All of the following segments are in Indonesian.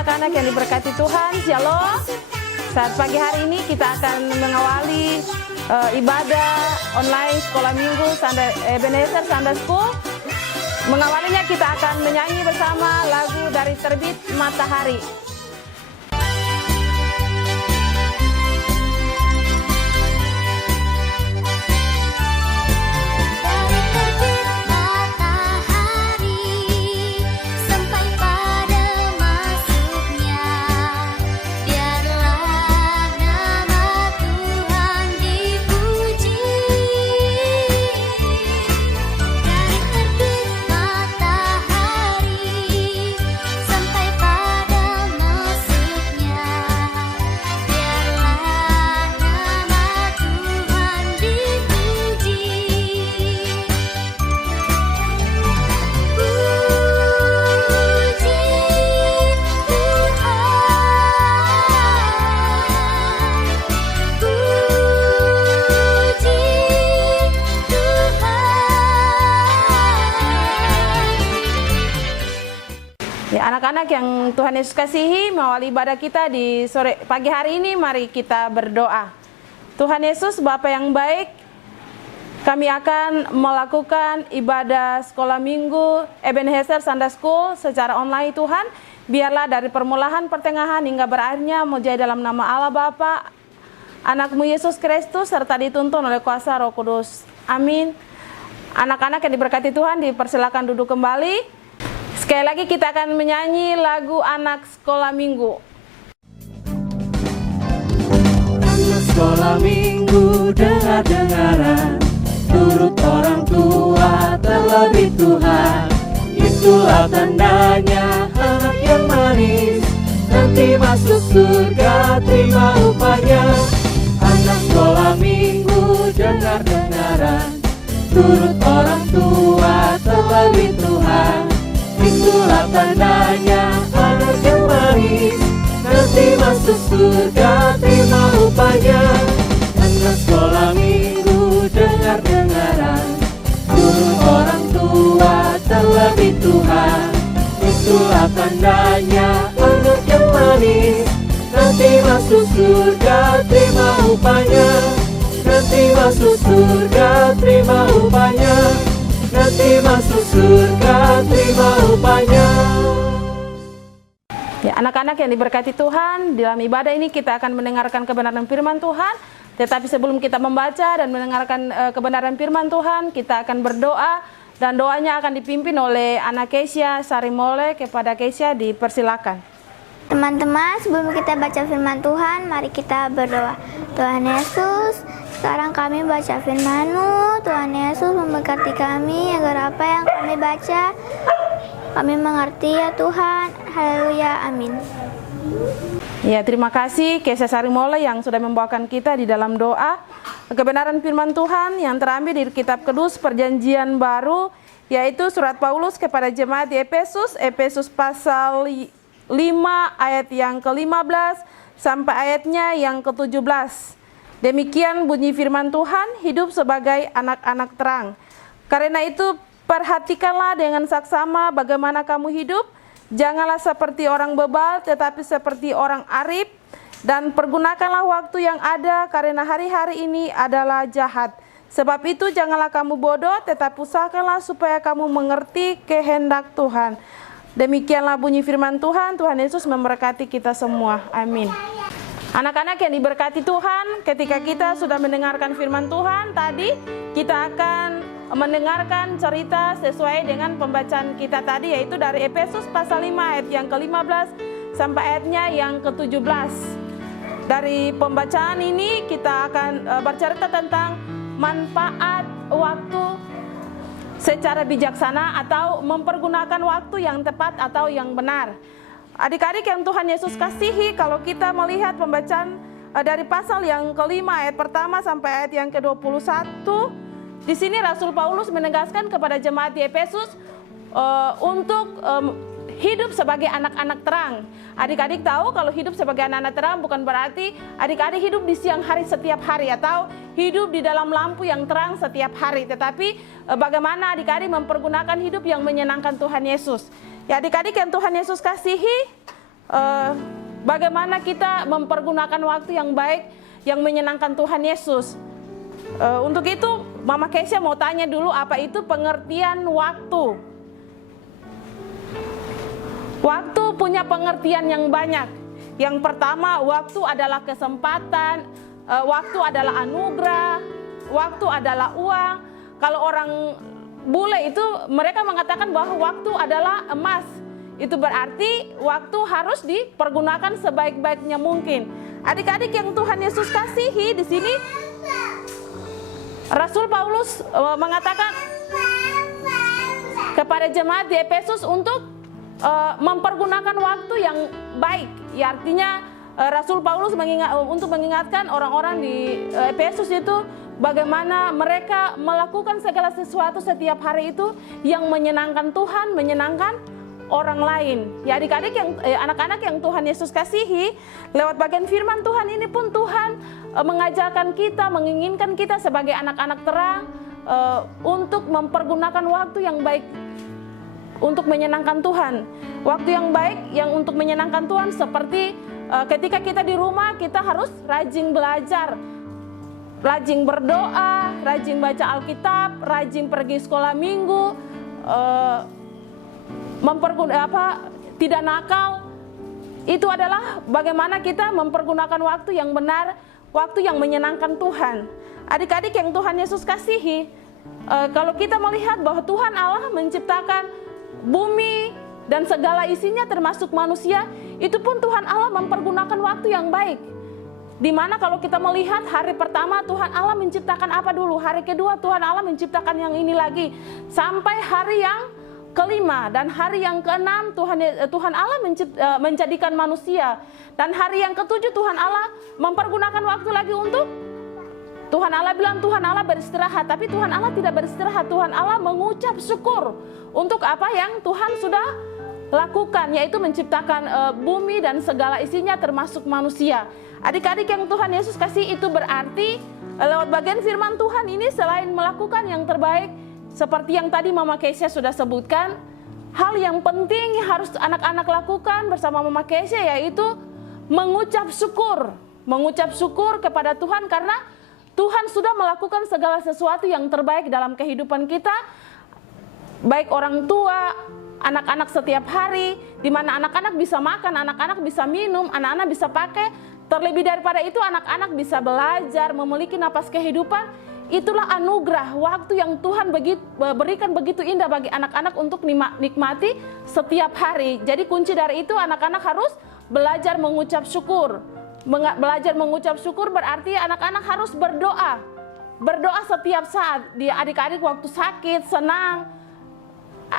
anak-anak yang diberkati Tuhan, Shalom. Saat pagi hari ini kita akan mengawali ibadah online sekolah minggu Ebenezer Sunday School. Mengawalinya kita akan menyanyi bersama lagu dari Terbit Matahari. Anak-anak yang Tuhan Yesus kasihi, mengawali ibadah kita di pagi hari ini, mari kita berdoa. Tuhan Yesus, Bapa yang baik, kami akan melakukan ibadah sekolah minggu Ebenezer Sunday School secara online Tuhan. Biarlah dari permulaan, pertengahan hingga berakhirnya menjadi dalam nama Allah Bapa, Anak-Mu Yesus Kristus, serta dituntun oleh kuasa Roh Kudus. Amin. Anak-anak yang diberkati Tuhan, dipersilakan duduk kembali. Sekali lagi kita akan menyanyi lagu anak sekolah minggu. Anak sekolah minggu, dengar-dengaran, turut orang tua terlebih Tuhan. Itulah tandanya anak yang manis, nanti masuk surga terima upahnya. Anak sekolah minggu, dengar-dengaran, turut orang tua terlebih Tuhan. Itulah tandanya anak yang manis, nanti masuk surga terima upahnya. Anak sekolah minggu, dengar-dengaran, turut orang tua terlebih Tuhan. Itulah tandanya anak yang manis, nanti masuk surga terima upahnya. Nanti masuk surga terima upahnya. Nanti masuk surga terima upahnya. Ya, anak-anak yang diberkati Tuhan, dalam ibadah ini kita akan mendengarkan kebenaran firman Tuhan. Tetapi sebelum kita membaca dan mendengarkan kebenaran firman Tuhan, kita akan berdoa, dan doanya akan dipimpin oleh anak Keisha Sarimole. Kepada Keisha dipersilakan. Teman-teman, sebelum kita baca firman Tuhan, mari kita berdoa. Tuhan Yesus, sekarang kami baca firman-Mu. Tuhan Yesus memberkati kami agar apa yang kami baca kami mengerti ya Tuhan. Haleluya, amin. Ya, terima kasih Keisha Sarimole yang sudah membawakan kita di dalam doa kebenaran firman Tuhan yang terambil dari kitab Kudus Perjanjian Baru, yaitu surat Paulus kepada jemaat di Efesus, Efesus pasal 5 ayat yang ke-15 sampai ayatnya yang ke-17. Demikian bunyi firman Tuhan, hidup sebagai anak-anak terang. Karena itu perhatikanlah dengan saksama bagaimana kamu hidup. Janganlah seperti orang bebal, tetapi seperti orang arif. Dan pergunakanlah waktu yang ada, karena hari-hari ini adalah jahat. Sebab itu janganlah kamu bodoh, tetapi usahakanlah supaya kamu mengerti kehendak Tuhan. Demikianlah bunyi firman Tuhan. Tuhan Yesus memberkati kita semua. Amin. Anak-anak yang diberkati Tuhan, ketika kita sudah mendengarkan firman Tuhan tadi, kita akan mendengarkan cerita sesuai dengan pembacaan kita tadi, yaitu dari Efesus pasal 5 ayat yang ke-15 sampai ayatnya yang ke-17. Dari pembacaan ini kita akan bercerita tentang manfaat waktu secara bijaksana atau mempergunakan waktu yang tepat atau yang benar. Adik-adik yang Tuhan Yesus kasihi, kalau kita melihat pembacaan dari pasal yang kelima ayat pertama sampai ayat yang ke-21, di sini Rasul Paulus menegaskan kepada jemaat di Efesus untuk hidup sebagai anak-anak terang. Adik-adik tahu kalau hidup sebagai anak-anak terang bukan berarti adik-adik hidup di siang hari setiap hari atau hidup di dalam lampu yang terang setiap hari. Tetapi bagaimana adik-adik mempergunakan hidup yang menyenangkan Tuhan Yesus. Ya adik-adik yang Tuhan Yesus kasihi, bagaimana kita mempergunakan waktu yang baik yang menyenangkan Tuhan Yesus. Untuk itu Mama Kesia mau tanya dulu, apa itu pengertian waktu? Waktu punya pengertian yang banyak. Yang pertama, waktu adalah kesempatan, waktu adalah anugerah, waktu adalah uang. Kalau orang bule itu mereka mengatakan bahwa waktu adalah emas. Itu berarti waktu harus dipergunakan sebaik-baiknya mungkin. Adik-adik yang Tuhan Yesus kasihi, di sini Rasul Paulus mengatakan kepada jemaat di Efesus untuk mempergunakan waktu yang baik. Ya, artinya Rasul Paulus untuk mengingatkan orang-orang di Efesus itu bagaimana mereka melakukan segala sesuatu setiap hari itu yang menyenangkan Tuhan, menyenangkan orang lain. Ya, adik-adik yang anak-anak yang Tuhan Yesus kasihi, lewat bagian firman Tuhan ini pun Tuhan mengajarkan kita, menginginkan kita sebagai anak-anak terang untuk mempergunakan waktu yang baik untuk menyenangkan Tuhan. Waktu yang baik yang untuk menyenangkan Tuhan seperti ketika kita di rumah, kita harus rajin belajar, rajin berdoa, rajin baca Alkitab, rajin pergi sekolah minggu, tidak nakal. Itu adalah bagaimana kita mempergunakan waktu yang benar, waktu yang menyenangkan Tuhan. Adik-adik yang Tuhan Yesus kasihi, kalau kita melihat bahwa Tuhan Allah menciptakan bumi dan segala isinya termasuk manusia, itu pun Tuhan Allah mempergunakan waktu yang baik. Dimana kalau kita melihat hari pertama Tuhan Allah menciptakan apa dulu, hari kedua Tuhan Allah menciptakan yang ini lagi, sampai hari yang kelima dan hari yang keenam Tuhan Allah menjadikan manusia, dan hari yang ketujuh Tuhan Allah mempergunakan waktu lagi untuk Tuhan Allah bilang Tuhan Allah beristirahat, tapi Tuhan Allah tidak beristirahat. Tuhan Allah mengucap syukur untuk apa yang Tuhan sudah lakukan, yaitu menciptakan bumi dan segala isinya termasuk manusia. Adik-adik yang Tuhan Yesus kasih, itu berarti lewat bagian firman Tuhan ini selain melakukan yang terbaik seperti yang tadi Mama Kesia sudah sebutkan, hal yang penting harus anak-anak lakukan bersama Mama Kesia yaitu mengucap syukur. Mengucap syukur kepada Tuhan karena Tuhan sudah melakukan segala sesuatu yang terbaik dalam kehidupan kita, baik orang tua, anak-anak setiap hari, di mana anak-anak bisa makan, anak-anak bisa minum, anak-anak bisa pakai. Terlebih daripada itu, anak-anak bisa belajar, memiliki napas kehidupan. Itulah anugerah waktu yang Tuhan berikan begitu indah bagi anak-anak untuk nikmati setiap hari. Jadi kunci dari itu, anak-anak harus belajar mengucap syukur. Belajar mengucap syukur berarti anak-anak harus berdoa. Berdoa setiap saat. Dia adik-adik waktu sakit, senang,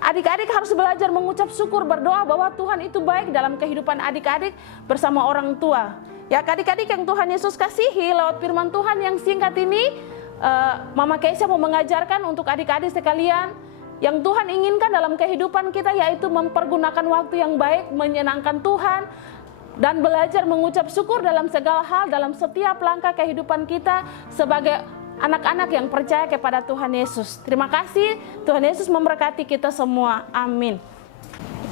adik-adik harus belajar mengucap syukur, berdoa bahwa Tuhan itu baik dalam kehidupan adik-adik bersama orang tua. Ya, adik-adik yang Tuhan Yesus kasihi, lewat firman Tuhan yang singkat ini, Mama Kesia mau mengajarkan untuk adik-adik sekalian yang Tuhan inginkan dalam kehidupan kita, yaitu mempergunakan waktu yang baik, menyenangkan Tuhan, dan belajar mengucap syukur dalam segala hal, dalam setiap langkah kehidupan kita sebagai anak-anak yang percaya kepada Tuhan Yesus. Terima kasih, Tuhan Yesus memberkati kita semua. Amin.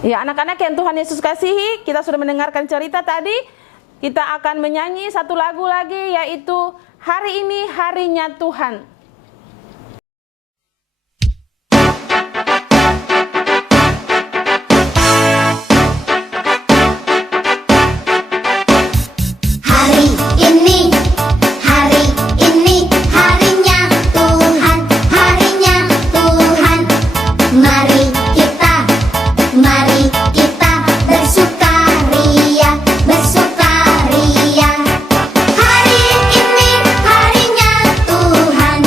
Ya, anak-anak yang Tuhan Yesus kasihi, kita sudah mendengarkan cerita tadi. Kita akan menyanyi satu lagu lagi, yaitu Hari Ini Harinya Tuhan. Hari ini harinya Tuhan.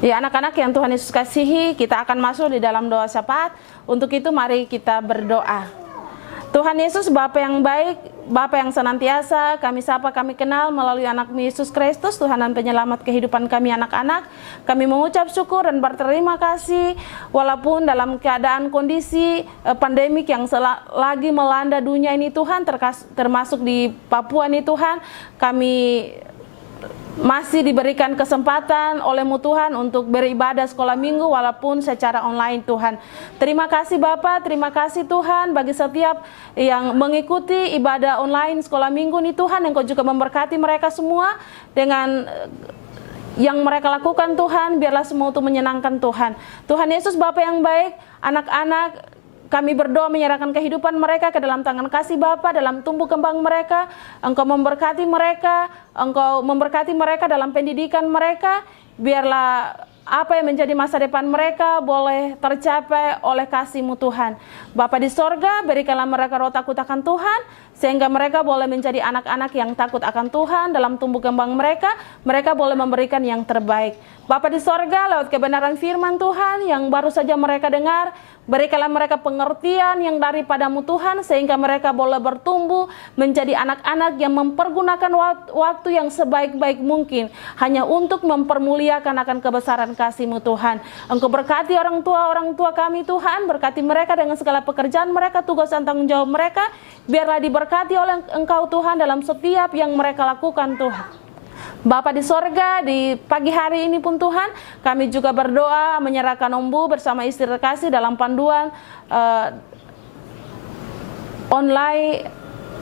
Ya, anak-anak yang Tuhan Yesus kasihi, kita akan masuk di dalam doa syafaat. Untuk itu mari kita berdoa. Tuhan Yesus, Bapa yang baik, Bapa yang senantiasa kami sapa, kami kenal melalui anak-Mu Yesus Kristus, Tuhan dan penyelamat kehidupan kami anak-anak. Kami mengucap syukur dan berterima kasih walaupun dalam keadaan kondisi pandemik yang lagi melanda dunia ini Tuhan, termasuk di Papua ini Tuhan, kami masih diberikan kesempatan oleh-Mu Tuhan untuk beribadah sekolah minggu walaupun secara online Tuhan. Terima kasih Bapa, terima kasih Tuhan bagi setiap yang mengikuti ibadah online sekolah minggu nih Tuhan, Engkau juga memberkati mereka semua dengan yang mereka lakukan Tuhan, biarlah semua itu menyenangkan Tuhan. Tuhan Yesus Bapa yang baik, anak-anak kami berdoa menyerahkan kehidupan mereka ke dalam tangan kasih Bapa, dalam tumbuh kembang mereka. Engkau memberkati mereka dalam pendidikan mereka. Biarlah apa yang menjadi masa depan mereka boleh tercapai oleh kasih-Mu Tuhan. Bapa di sorga, berikanlah mereka roh takut akan Tuhan, sehingga mereka boleh menjadi anak-anak yang takut akan Tuhan dalam tumbuh kembang mereka. Mereka boleh memberikan yang terbaik. Bapa di sorga, lewat kebenaran firman Tuhan yang baru saja mereka dengar, berikanlah mereka pengertian yang daripada-Mu Tuhan, sehingga mereka boleh bertumbuh menjadi anak-anak yang mempergunakan waktu yang sebaik-baik mungkin hanya untuk mempermuliakan akan kebesaran kasih-Mu Tuhan. Engkau berkati orang tua kami Tuhan, berkati mereka dengan segala pekerjaan mereka, tugas dan tanggung jawab mereka. Biarlah diberkati oleh Engkau Tuhan dalam setiap yang mereka lakukan Tuhan. Bapa di sorga, di pagi hari ini pun Tuhan, kami juga berdoa menyerahkan Ombu bersama istri terkasih dalam panduan online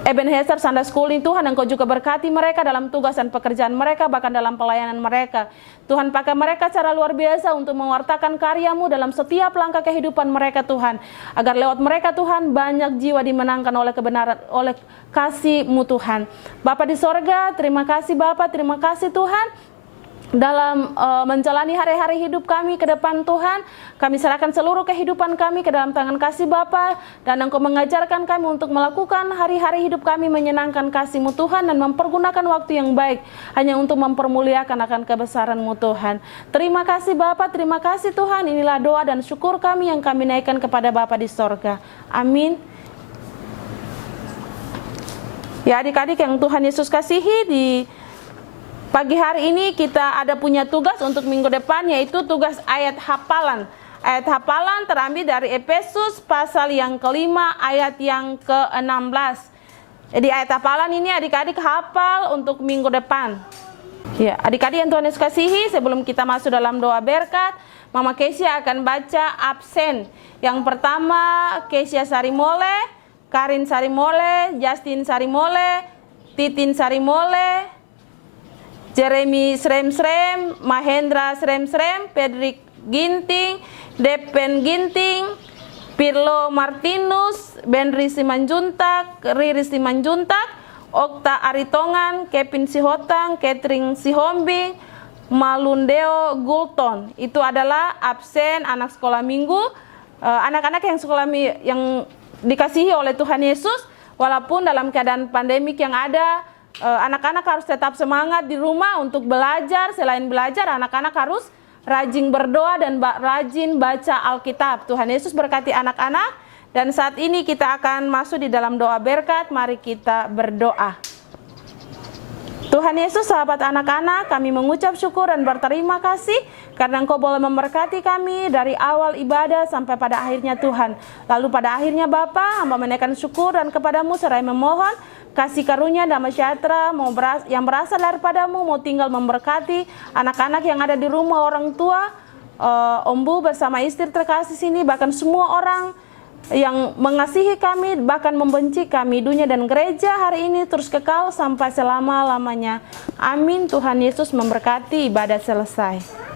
Ebenezer Sunday School ini Tuhan. Engkau juga berkati mereka dalam tugas dan pekerjaan mereka, bahkan dalam pelayanan mereka. Tuhan, pakai mereka secara luar biasa untuk mewartakan karya-Mu dalam setiap langkah kehidupan mereka Tuhan, agar lewat mereka Tuhan banyak jiwa dimenangkan oleh kebenaran, oleh kasih-Mu Tuhan. Bapa di sorga, terima kasih Bapa, terima kasih Tuhan dalam menjalani hari-hari hidup kami ke depan Tuhan. Kami serahkan seluruh kehidupan kami ke dalam tangan kasih Bapa, dan Engkau mengajarkan kami untuk melakukan hari-hari hidup kami menyenangkan kasih-Mu Tuhan dan mempergunakan waktu yang baik hanya untuk mempermuliakan akan kebesaran-Mu Tuhan. Terima kasih Bapa, terima kasih Tuhan. Inilah doa dan syukur kami yang kami naikkan kepada Bapa di sorga. Amin. Ya, adik-adik yang Tuhan Yesus kasihi, di pagi hari ini kita ada punya tugas untuk minggu depan, yaitu tugas ayat hafalan. Ayat hafalan terambil dari Efesus pasal yang kelima ayat yang ke-16. Jadi ayat hafalan ini adik-adik hafal untuk minggu depan. Ya, adik-adik yang Tuhan Yesus kasihi, sebelum kita masuk dalam doa berkat, Mama Kesia akan baca absen. Yang pertama Kesia Sarimole, Karin Sarimole, Justin Sarimole, Titin Sarimole, Jeremy Srem-Srem, Mahendra Srem-Srem, Pedrik Ginting, Depen Ginting, Pirlo Martinus, Benri Simanjuntak, Riri Simanjuntak, Okta Aritongan, Kevin Sihotang, Catering Sihombing, Malundeo Gulton. Itu adalah absen anak sekolah minggu, anak-anak yang yang dikasihi oleh Tuhan Yesus. Walaupun dalam keadaan pandemik yang ada, anak-anak harus tetap semangat di rumah untuk belajar. Selain belajar, anak-anak harus rajin berdoa dan rajin baca Alkitab. Tuhan Yesus berkati anak-anak. Dan saat ini kita akan masuk di dalam doa berkat. Mari kita berdoa. Tuhan Yesus, sahabat anak-anak, kami mengucap syukur dan berterima kasih karena Engkau boleh memberkati kami dari awal ibadah sampai pada akhirnya Tuhan. Lalu pada akhirnya Bapa, hamba menaikkan syukur dan kepadamu seraya memohon kasih karunia damai sejahtera yang berasal daripadamu mau tinggal memberkati anak-anak yang ada di rumah, orang tua, Ombu bersama istri terkasih sini, bahkan semua orang yang mengasihi kami, bahkan membenci kami, dunia dan gereja hari ini terus kekal sampai selama-lamanya. Amin. Tuhan Yesus memberkati, ibadah selesai.